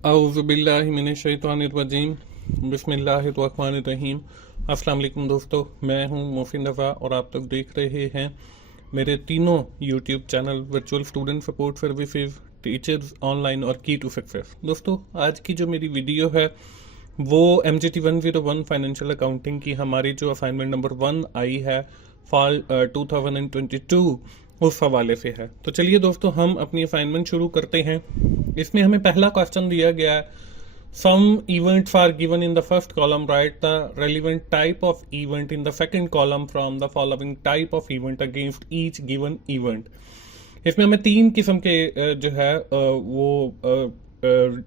औज़ुबिल्लाहिमिनश्शैतानिर्रजीम बिस्मिल्लाहिर्रहमानिर्रहीम। अस्सलाम वालेकुम दोस्तों, मैं हूं मोहसिन रफ़ा और आप लोग देख रहे हैं मेरे तीनों YouTube channel virtual student support services, teachers online और की टू सक्सेस। दोस्तों, आज की जो मेरी वीडियो है वो MGT 101 फाइनेंशियल अकाउंटिंग की हमारी जो असाइनमेंट नंबर 1 आई है फॉल 2022 उस हवाले से है। तो चलिए दोस्तों, हम अपनी असाइनमेंट शुरू करते हैं। इसमें हमें पहला क्वेश्चन दिया गया है, some events are given in the first column, write the relevant type of event in the second column from the following type of event against each given event. इसमें हमें तीन किस्म के जो है वो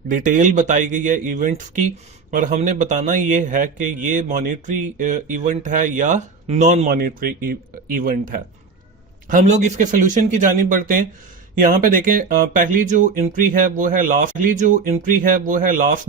डिटेल बताई गई है इवेंट्स की, और हमने बताना ये है कि ये मॉनेटरी इवेंट है या नॉन मॉनेटरी इवेंट है। हम लोग इसके सोल्यूशन की जानिब बढ़ते हैं। यहाँ पे देखें, पहली जो एंट्री है वो है लॉस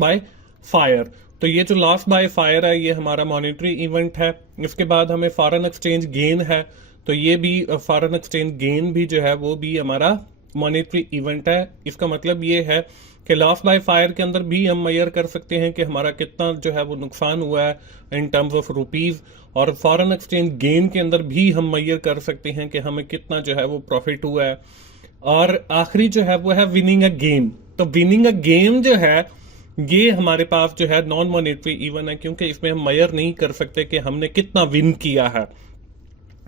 बाय फायर। तो ये जो लॉस बाय फायर है ये हमारा मॉनेटरी इवेंट है। इसके बाद हमें फॉरेन एक्सचेंज गेन है, तो ये भी फॉरेन एक्सचेंज गेन भी जो है वो भी हमारा मॉनेटरी इवेंट है। इसका मतलब ये है कि लॉस बाय फायर के अंदर भी हम मेजर कर सकते हैं कि हमारा कितना जो है वो नुकसान हुआ है इन टर्म्स ऑफ रुपीज, और फॉरेन एक्सचेंज गेन के अंदर भी हम मेजर कर सकते हैं कि हमें कितना जो है वो प्रॉफिट हुआ है। और आखिरी जो है वो है विनिंग अ गेम। तो विनिंग अ गेम जो है ये हमारे पास जो है नॉन मॉनेटरी इवेंट है, क्योंकि इसमें हम मेजर नहीं कर सकते कि हमने कितना विन किया है,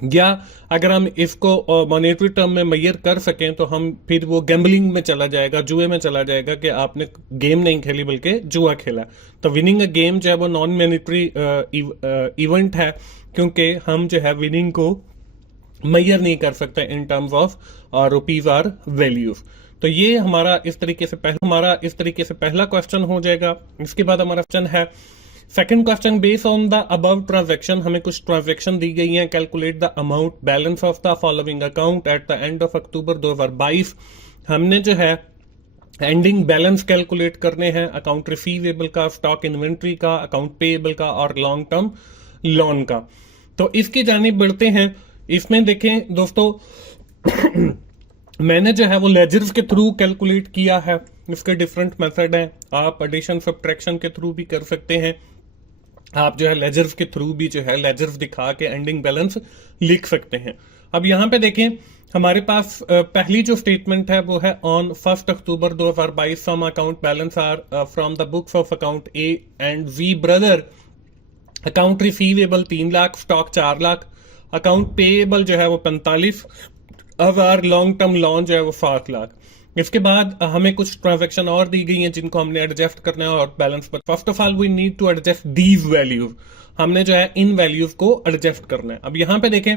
या अगर हम इसको मॉनेटरी टर्म में मेजर कर सकें तो हम फिर वो गैम्बलिंग में चला जाएगा, जुए में चला जाएगा कि आपने गेम नहीं खेली बल्कि जुआ खेला। तो विनिंग अ गेम जो है वो नॉन मॉनेटरी इवेंट है, क्योंकि हम जो है विनिंग को मेजर नहीं कर सकते इन टर्म्स ऑफ रुपीज और वैल्यूज। तो ये हमारा इस तरीके से पहला क्वेश्चन हो जाएगा। इसके बाद हमारा क्वेश्चन है second question, based on the above transaction, हमें कुछ ट्रांजैक्शन दी गई हैं। Calculate the amount balance of the following account at the end of October 2022। हमने जो है एंडिंग बैलेंस कैलकुलेट करने हैं अकाउंट रिसीवेबल का, स्टॉक इन्वेंट्री का, अकाउंट पेएबल का और लॉन्ग टर्म लोन का। तो इसकी जानिब बढ़ते हैं। इसमें देखें दोस्तों, मैंने जो है वो लेजर्स के थ्रू कैलकुलेट किया है। इसके डिफरेंट मेथड हैं, आप एडिशन सब्ट्रैक्शन के थ्रू भी कर सकते हैं, आप जो है लेजर्स के थ्रू भी जो है लेजर्स दिखा के एंडिंग बैलेंस लिख सकते हैं। अब यहाँ पे देखें, हमारे पास पहली जो स्टेटमेंट है वो है on 1 October 2022 some account balance are from the books of account A and V brother. Account receivable 3 lakh, stock 4 lakh, account payable जो है वो 45,000, लॉन्ग टर्म लोन जो है वो 7 लाख। इसके बाद हमें कुछ ट्रांजैक्शन और दी गई हैं जिनको हमने एडजस्ट करना है और बैलेंस पर। First of all we need to adjust these values, हमने जो है इन वैल्यूज को एडजस्ट करना है। अब यहाँ पे देखें,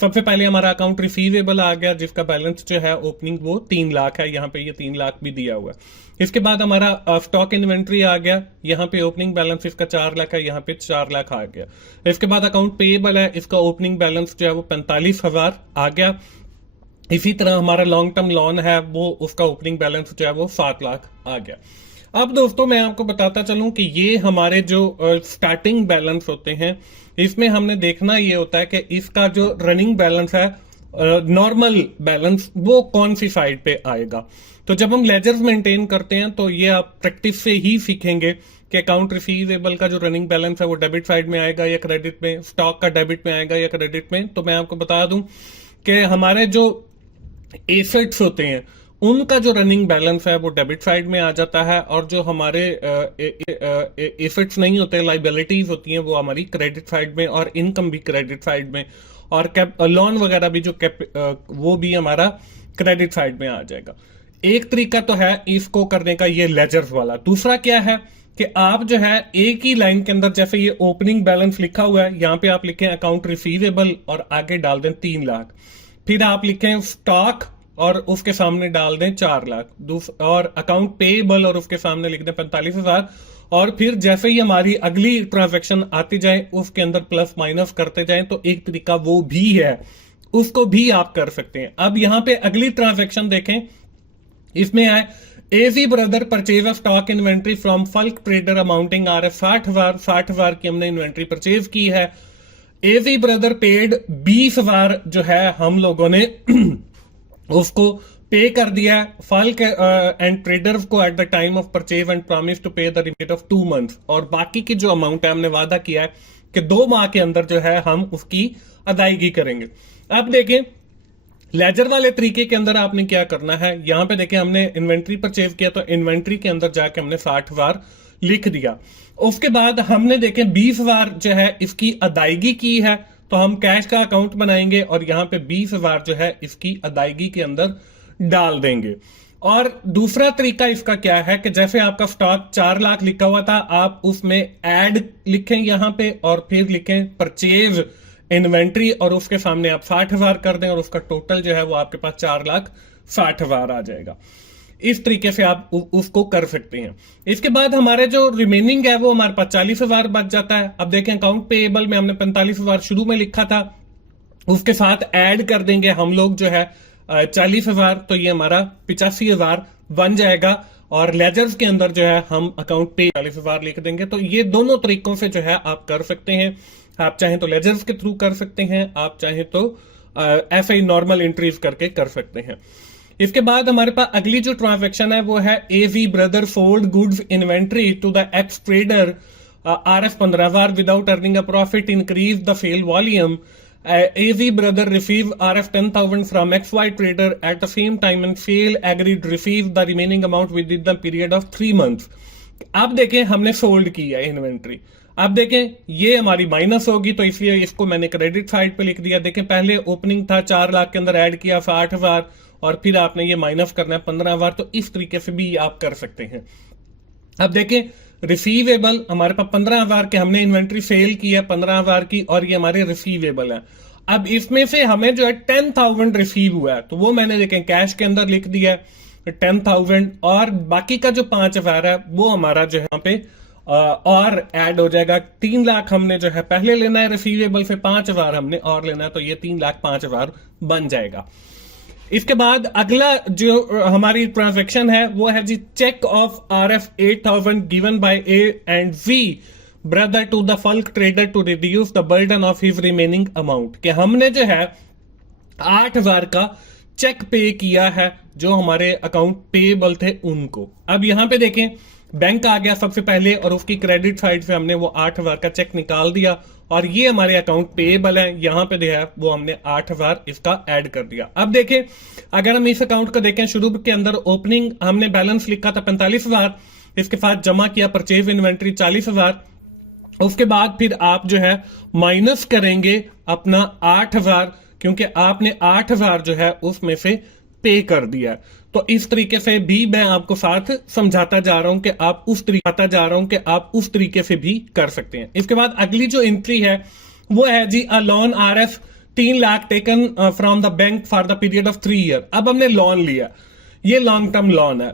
सबसे पहले हमारा अकाउंट रिसीवेबल आ गया जिसका बैलेंस जो है ओपनिंग वो 3 लाख है, यहाँ पे ये 3 लाख भी दिया हुआ है। इसके बाद हमारा स्टॉक इन्वेंट्री आ गया, यहाँ पे ओपनिंग बैलेंस इसका 4 लाख है, यहाँ पे 4 लाख आ गया। इसके बाद अकाउंट पेएबल है, इसका ओपनिंग बैलेंस जो है वो 45,000 आ गया। इसी तरह हमारा लॉन्ग टर्म लोन है वो उसका ओपनिंग बैलेंस जो है वो 7 लाख आ गया। अब दोस्तों मैं आपको बताता चलूं कि ये हमारे जो स्टार्टिंग बैलेंस होते हैं, इसमें हमने देखना ये होता है कि इसका जो रनिंग बैलेंस है, नॉर्मल बैलेंस, वो कौन सी साइड पे आएगा। तो जब हम लेजर्स मेंटेन करते हैं तो ये आप प्रैक्टिस से ही सीखेंगे कि अकाउंट रिसीवेबल का जो रनिंग बैलेंस है वो डेबिट साइड में आएगा या क्रेडिट में, स्टॉक का डेबिट में आएगा या क्रेडिट में। तो मैं आपको बता दूं कि हमारे जो एसेट्स होते हैं उनका जो रनिंग बैलेंस है वो डेबिट साइड में आ जाता है, और जो हमारे एसेट्स नहीं होते, लाइबिलिटीज होती हैं, वो हमारी क्रेडिट साइड में, और इनकम भी क्रेडिट साइड में, और लोन वगैरह भी जो वो भी हमारा क्रेडिट साइड में आ जाएगा। एक तरीका तो है इसको करने का ये लेजर्स वाला। दूसरा क्या है कि आप जो है एक ही लाइन के अंदर, जैसे ये ओपनिंग बैलेंस लिखा हुआ है, यहाँ पे आप लिखें अकाउंट रिसीवेबल और आगे डाल दें 3 लाख, फिर आप लिखें स्टॉक और उसके सामने डाल दें 4 लाख, और अकाउंट पेएबल और उसके सामने लिख दें 45,000, और फिर जैसे ही हमारी अगली ट्रांजैक्शन आती जाए उसके अंदर प्लस माइनस करते जाएं। तो एक तरीका वो भी है, उसको भी आप कर सकते हैं। अब यहां पे अगली ट्रांजैक्शन देखें, इसमें आए AG brother purchase of stock inventory from Falk trader amounting R 60,000 की हमने इन्वेंट्री परचेज की है। एजी ब्रदर पेड 20,000 जो है हम लोगों ने उसको पे कर दिया है फल्क एंड ट्रेडर्स को at the time of purchase and promise to pay the remit of 2 months, और बाकी की जो अमाउंट है हमने वादा किया है कि 2 माह के अंदर जो है हम उसकी अदायगी करेंगे। अब देखें लेजर वाले तरीके के अंदर आपने क्या करना है, यहां पे देखें हमने इन्वेंट्री परचेज किया तो इन्वेंट्री के अंदर जाके हमने 60 बार लिख दिया। उसके बाद हमने देखें 20 बार जो है इसकी अदायगी की है, तो हम कैश का अकाउंट बनाएंगे और यहां पे 20 बार जो है इसकी अदायगी के अंदर डाल देंगे। और दूसरा तरीका इसका क्या है कि जैसे आपका स्टॉक 4 लाख लिखा हुआ था, आप उसमें ऐड लिखें यहां पे और फिर लिखें परचेज इन्वेंट्री और उसके सामने आप 60,000 कर दें और उसका टोटल जो है वो आपके पास 4,60,000 आ जाएगा। इस तरीके से आप उसको कर सकते हैं। इसके बाद हमारे जो रिमेनिंग है वो हमारे पास 40,000 बच जाता है। अब देखें अकाउंट पेएबल में हमने 45,000 शुरू में लिखा था, उसके साथ ऐड कर देंगे हम लोग जो है 40,000, तो ये हमारा 85,000 बन जाएगा। और लेजर्स के अंदर जो है हम अकाउंट पे 40,000 लिख देंगे। तो ये दोनों तरीकों से जो है आप कर सकते हैं। आप चाहें तो लेजर्स के थ्रू कर सकते हैं, आप चाहें तो ऐसे ही नॉर्मल एंट्रीज करके कर सकते हैं। इसके बाद हमारे पास अगली जो ट्रांजैक्शन है वो है AV brother sold goods inventory to the X trader RF 15,000 without earning a profit increase the sale volume. AV brother receive RF 10,000 from XY trader at the same time and fail agreed receive the remaining amount within the period of 3 months। अब देखें हमने sold की है inventory, अब देखें ये हमारी minus होगी तो इसलिए इसको मैंने क्रेडिट साइड पे लिख दिया। देखें पहले ओपनिंग था 4 लाख के अंदर ऐड किया 60,000 और फिर आपने ये माइनस करना है 15,000, तो इस तरीके से भी आप कर सकते हैं। अब देखें रिसीवेबल हमारे पास 15,000 के हमने इन्वेंट्री सेल की है 15,000 की और ये हमारे रिसीवेबल है। अब इसमें से हमें जो है 10,000 रिसीव हुआ है तो वो मैंने देखें कैश के अंदर लिख दिया है 10,000 और बाकी का जो 5,000 है वो हमारा जो है यहाँ पे और ऐड हो जाएगा। 3 लाख हमने जो है पहले लेना है रिसीवेबल से, 5,000 हमने और लेना है तो ये 3,05,000 बन जाएगा। इसके बाद अगला जो हमारी ट्रांजैक्शन है वो है G cheque of RF 8,000 given by A and V brother to the Falk trader to reduce the burden of his remaining amount. कि हमने जो है 8,000 का चेक पे किया है जो हमारे अकाउंट पेएबल थे उनको। अब यहां पे देखें बैंक आ गया सबसे पहले और उसकी क्रेडिट साइड से हमने वो 8,000 का चेक निकाल दिया और ये हमारे अकाउंट पेएबल है, यहां पे जो है वो हमने 8,000 इसका ऐड कर दिया। अब देखें अगर हम इस अकाउंट को देखें शुरू के अंदर ओपनिंग हमने बैलेंस लिखा था 45,000, इसके साथ जमा किया परचेज इन्वेंट्री 40,000, उसके बाद फिर आप जो है माइनस करेंगे अपना 8,000 क्योंकि आपने 8,000 जो है उसमें से पे कर दिया। तो इस तरीके से भी मैं आपको साथ समझाता जा रहा हूं कि आप उस तरीके से भी कर सकते हैं। इसके बाद अगली जो एंट्री है वो है G a loan RF 3 lakh taken from the bank for the period of 3 year. अब हमने लोन लिया, ये लॉन्ग टर्म लोन है।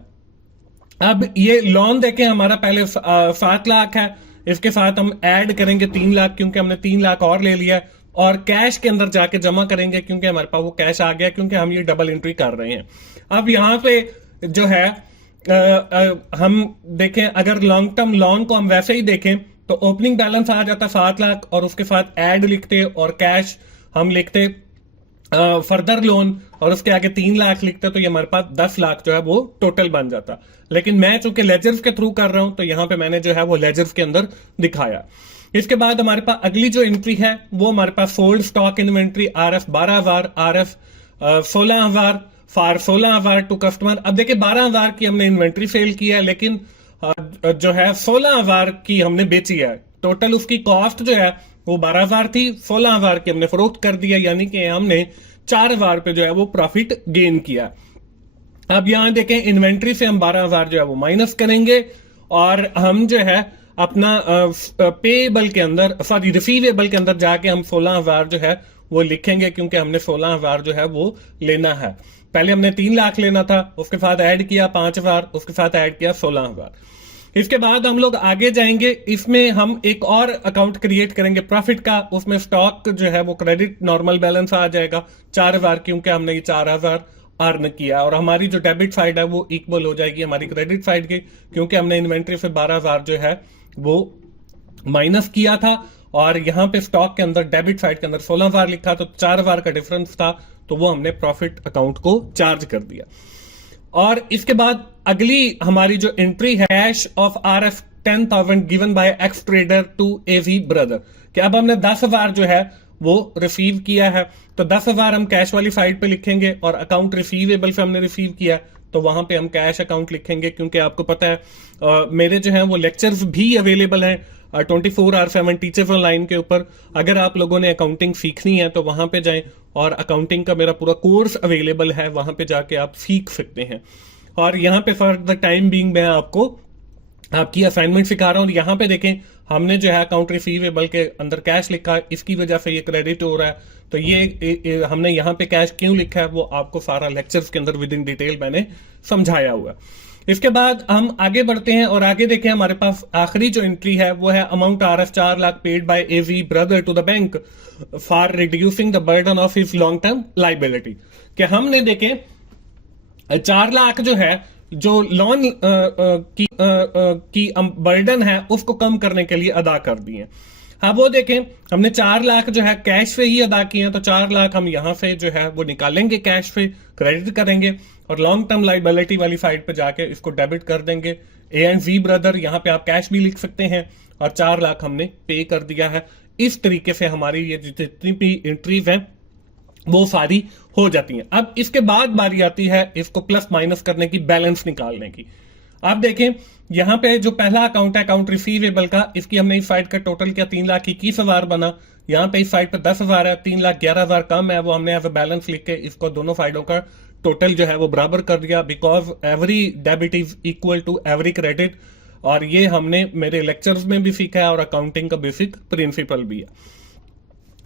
अब ये लोन देखें हमारा पहले 7 लाख है, इसके साथ हम ऐड करेंगे 3 लाख क्योंकि हमने 3 लाख और ले लिया और कैश के अंदर जाके जमा करेंगे क्योंकि हमारे पास वो कैश आ गया क्योंकि हम ये डबल एंट्री कर रहे हैं। अब यहां पे जो है हम देखें अगर लॉन्ग टर्म लोन को हम वैसे ही देखें तो ओपनिंग बैलेंस आ जाता 7 लाख और उसके साथ ऐड लिखते और कैश हम लिखते फर्दर लोन और उसके आगे 3 लाख लिखते तो ये हमारे पास 10 लाख जो है वो टोटल बन जाता। लेकिन मैं चूंकि लेजर्स के थ्रू कर रहा हूं तो यहां पे मैंने जो है वो लेजर्स के अंदर दिखाया। इसके बाद हमारे पास अगली जो एंट्री है वो हमारे पास sold stock inventory RF 12,000 RF 16,000 for 16,000 to customer. अब देखिए 12,000 की हमने इन्वेंट्री सेल की है लेकिन जो है 16,000 की हमने बेची है। टोटल उसकी कॉस्ट जो है वो 12,000 थी, 16,000 की हमने फरोख्त कर दिया यानी कि हमने 4,000 पे जो है वो प्रॉफिट गेन किया। अब यहां देखें इन्वेंट्री से हम 12,000 जो है वो माइनस करेंगे और हम जो है अपना पेएबल के अंदर सॉरी रिसीवेबल के अंदर जाके हम 16,000 जो है वो लिखेंगे क्योंकि हमने 16,000 जो है वो लेना है। पहले हमने 3 लाख लेना था, उसके साथ ऐड किया 5,000, उसके साथ ऐड किया 16,000। इसके बाद हम लोग आगे जाएंगे, इसमें हम एक और अकाउंट क्रिएट करेंगे प्रॉफिट का, उसमें स्टॉक जो है वो क्रेडिट नॉर्मल बैलेंस आ जाएगा 4,000 क्योंकि हमने ये 4,000 अर्न किया और हमारी जो डेबिट साइड है वो इक्वल हो जाएगी हमारी क्रेडिट साइड की क्योंकि हमने इन्वेंट्री से 12,000 जो है वो माइनस किया था और यहां पे स्टॉक के अंदर डेबिट साइड के अंदर 16,000 लिखा तो 4,000 का डिफरेंस था तो वो हमने प्रॉफिट अकाउंट को चार्ज कर दिया। और इसके बाद अगली हमारी जो एंट्री है, cash of RF 10,000 given by X trader to AV brother, कि अब हमने 10,000 जो है वो रिसीव किया है, तो 10,000 हम कैश वाली साइड पे लिखेंगे और अकाउंट रिसीवेबल से हमने रिसीव किया तो वहां पे हम कैश अकाउंट लिखेंगे, क्योंकि आपको पता है मेरे जो है वो लेक्चर्स भी अवेलेबल हैं 24/7 टीचर्स ऑनलाइन के ऊपर। अगर आप लोगों ने अकाउंटिंग सीखनी है तो वहां पे जाएं, और अकाउंटिंग का मेरा पूरा कोर्स अवेलेबल है, वहां पे जाके आप सीख सकते हैं। और यहाँ पे फॉर द टाइम बीइंग मैं आपको आपकी असाइनमेंट सिखा रहा हूं। यहाँ पे देखें, हमने जो है अकाउंट रिसीवेबल के अंदर कैश लिखा, इसकी वजह से ये क्रेडिट हो रहा है। तो ये हमने यहाँ पे कैश क्यों लिखा है वो आपको सारा लेक्चर्स के अंदर विद इन डिटेल मैंने समझाया हुआ। इसके बाद हम आगे बढ़ते हैं और आगे देखें, हमारे पास आखिरी जो एंट्री है वो है amount RF 4 lakh paid by AV brother to the bank for reducing the burden of his long term liability, कि हमने देखें 4 लाख जो है जो लोन की बर्डन है उसको कम करने के लिए अदा कर दिए। अब वो देखें, हमने 4 लाख जो है कैश से ही अदा किए हैं, तो 4 लाख हम यहां से जो है वो निकालेंगे, कैश से क्रेडिट करेंगे और लॉन्ग टर्म लाइबिलिटी वाली साइड पे जाके इसको डेबिट कर देंगे। A&V ब्रदर, यहां पे आप कैश भी लिख सकते हैं, और 4 लाख हमने पे कर दिया है। इस तरीके से हमारी ये जितनी भी एंट्रीज हैं वो सारी हो जाती हैं। अब इसके बाद बारी आती है इसको प्लस माइनस करने की, बैलेंस निकालने की। आप देखें, यहां पे जो पहला अकाउंट है अकाउंट रिसीवेबल का, इसकी हमने इस साइड का टोटल किया 3,21,000 बना। यहां पे इस साइड पे 10,000 है, 3,11,000 कम है, वो हमने एज अ बैलेंस लिख के इसको दोनों साइडों का टोटल जो है वो बराबर कर दिया, because every debit is equal to every credit. और ये हमने मेरे लेक्चर्स में भी सीखा है और अकाउंटिंग का बेसिक प्रिंसिपल भी है।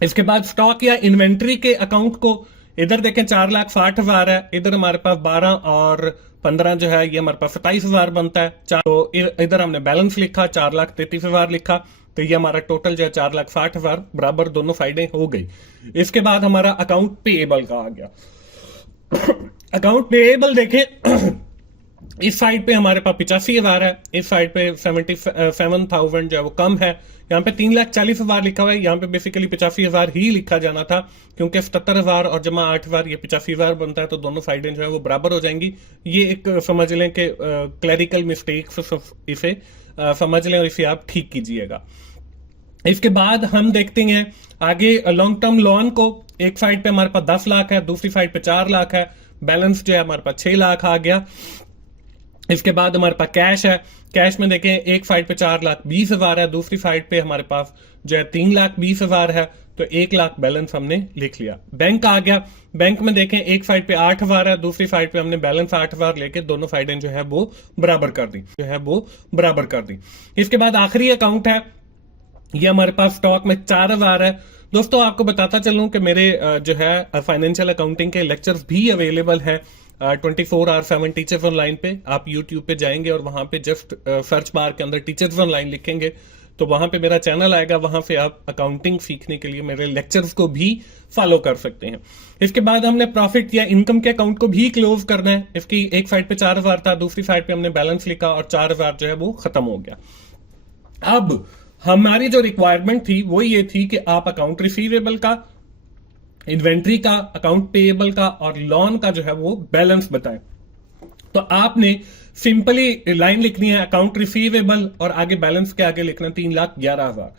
इसके बाद स्टॉक या इन्वेंट्री के अकाउंट को इधर देखें 4,60,000 है, इधर हमारे पास 12 और 15 जो है ये हमारे पास 27,000 बनता है। तो इधर हमने बैलेंस लिखा 4,33,000 लिखा, तो ये हमारा टोटल जो है 4,60,000 बराबर दोनों साइडें हो गई। इसके बाद हमारा अकाउंट पेएबल का आ गया। अकाउंट पेएबल देखें, इस साइड पे हमारे पास 85,000 है, इस साइड पे 77,000 जो है वो कम है। यहाँ पे 3,40,000 लिखा हुआ है, यहाँ पे बेसिकली 85,000 ही लिखा जाना था, क्योंकि 77,000 और जमा 8,000 ये 85,000 बनता है, तो दोनों साइडें जो है वो बराबर हो जाएंगी। ये एक समझ लें कि क्लैरिकल मिस्टेक, इसे समझ लें और इसे आप ठीक कीजिएगा। इसके बाद हम देखते हैं आगे लॉन्ग टर्म लोन को, एक साइड पे हमारे पास 10 लाख है, दूसरी साइड पे 4 लाख है, बैलेंस जो है हमारे पास 6 लाख आ गया। इसके बाद हमारे पास कैश है, कैश में देखें एक साइड पे 4,20,000 है, दूसरी साइड पे हमारे पास जो है 3,20,000 है, तो 1 लाख बैलेंस हमने लिख लिया। बैंक आ गया, बैंक में देखें एक साइड पे 8,000 है, दूसरी साइड पे हमने बैलेंस 8,000 लेके दोनों साइडें जो है वो बराबर कर दी, इसके बाद आखिरी अकाउंट है, ये हमारे पास स्टॉक में 4,000 है। दोस्तों आपको बताता चलूं कि मेरे जो है फाइनेंशियल अकाउंटिंग के लेक्चर्स भी अवेलेबल है 24/7 टीचर्स ऑनलाइन पे। आप यूट्यूब पे जाएंगे और वहां पे जस्ट सर्च बार के अंदर टीचर्स ऑनलाइन लिखेंगे तो वहां पे मेरा चैनल आएगा, वहां से आप अकाउंटिंग सीखने के लिए मेरे लेक्चर्स को भी फॉलो कर सकते हैं। इसके बाद हमने प्रॉफिट या इनकम के अकाउंट को भी क्लोज करना है। इसकी एक साइड पे 4,000 था, दूसरी साइड पे हमने बैलेंस लिखा और 4,000 जो है वो खत्म हो गया। अब हमारी जो रिक्वायरमेंट थी वो ये थी कि आप अकाउंट रिसीवेबल का, इन्वेंट्री का, अकाउंट पेएबल का और लोन का जो है वो बैलेंस बताएं। तो आपने सिंपली लाइन लिखनी है अकाउंट रिसीवेबल और आगे बैलेंस के आगे लिखना 3,11,000।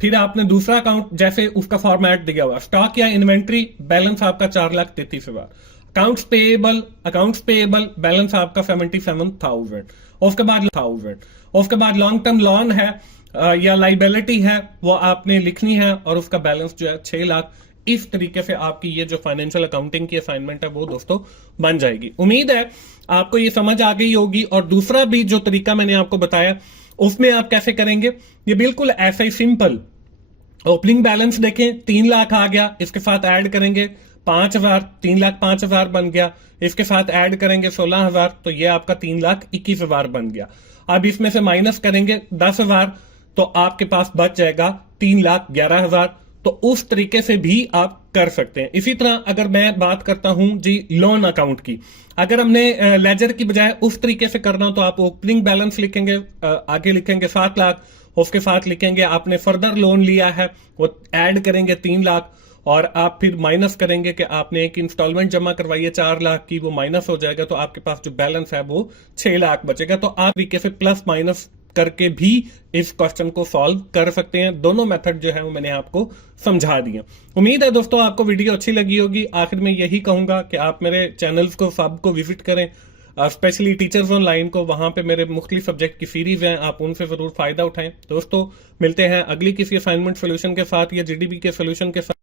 फिर आपने दूसरा अकाउंट जैसे उसका फॉर्मेट दिया हुआ, स्टॉक या इन्वेंट्री, बैलेंस आपका 4,33,000। अकाउंट्स पेएबल बैलेंस आपका 77,000। उसके बाद लॉन्ग टर्म लोन है या लाइबिलिटी है वो आपने लिखनी है और उसका बैलेंस जो है 6 लाख। इस तरीके से आपकी ये जो फाइनेंशियल अकाउंटिंग की असाइनमेंट है वो दोस्तों बन जाएगी। उम्मीद है आपको ये समझ आ गई होगी। और दूसरा भी जो तरीका मैंने आपको बताया उसमें आप कैसे करेंगे, ये बिल्कुल ऐसा ही सिंपल। ओपनिंग बैलेंस देखें 3 लाख आ गया, इसके साथ ऐड करेंगे 5,000, 3,05,000 बन गया, इसके साथ ऐड करेंगे 16,000, तो ये आपका 3,21,000 बन गया। अब इसमें से माइनस करेंगे 10,000 तो आपके पास बच जाएगा 3,11,000। तो उस तरीके से भी आप कर सकते हैं। इसी तरह अगर मैं बात करता हूं जी लोन अकाउंट की, अगर हमने लेजर की बजाय उस तरीके से करना हो तो आप ओपनिंग बैलेंस लिखेंगे, आगे लिखेंगे 7 लाख, उसके साथ लिखेंगे आपने फर्दर लोन लिया है, वो ऐड करेंगे 3 लाख, और आप फिर माइनस करेंगे कि आपने एक इंस्टॉलमेंट जमा करवाई है 4 लाख की, वो माइनस हो जाएगा तो आपके पास जो बैलेंस है वो 6 लाख बचेगा। तो आप तरीके से प्लस माइनस करके भी इस क्वेश्चन को सॉल्व कर सकते हैं। दोनों मेथड जो है वो मैंने आपको समझा दिए। उम्मीद है दोस्तों आपको वीडियो अच्छी लगी होगी। आखिर में यही कहूंगा कि आप मेरे चैनल्स को सबको विजिट करें, स्पेशली टीचर्स ऑनलाइन को। वहां पे मेरे मुख्तलिफ सब्जेक्ट की सीरीज हैं, आप उनसे जरूर फायदा उठाएं। दोस्तों मिलते हैं अगली किसी असाइनमेंट सोल्यूशन के साथ या जीडीबी के सोल्यूशन के साथ।